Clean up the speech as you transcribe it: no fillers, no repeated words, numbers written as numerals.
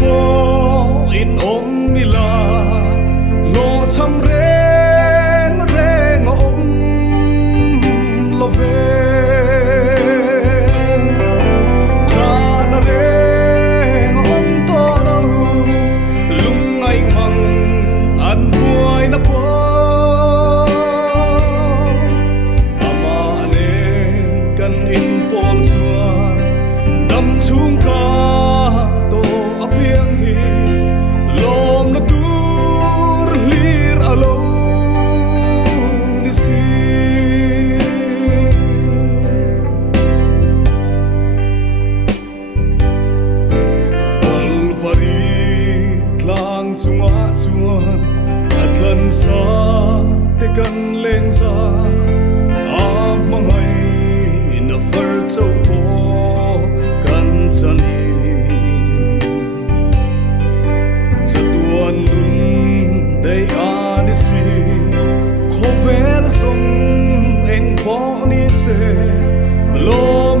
po in om nila lo cham reng reng om lo ve na reng om to lo lung ai mang an buai na po ama nen kan in pol chuan dam chung ka to apiang hi lom na tur lir alo ni si al fari tlang chunga chuan atlan sa te kan leng sa amangai na far chau po kan chani chatuan lun dei ani si khovel song eng po ni se lom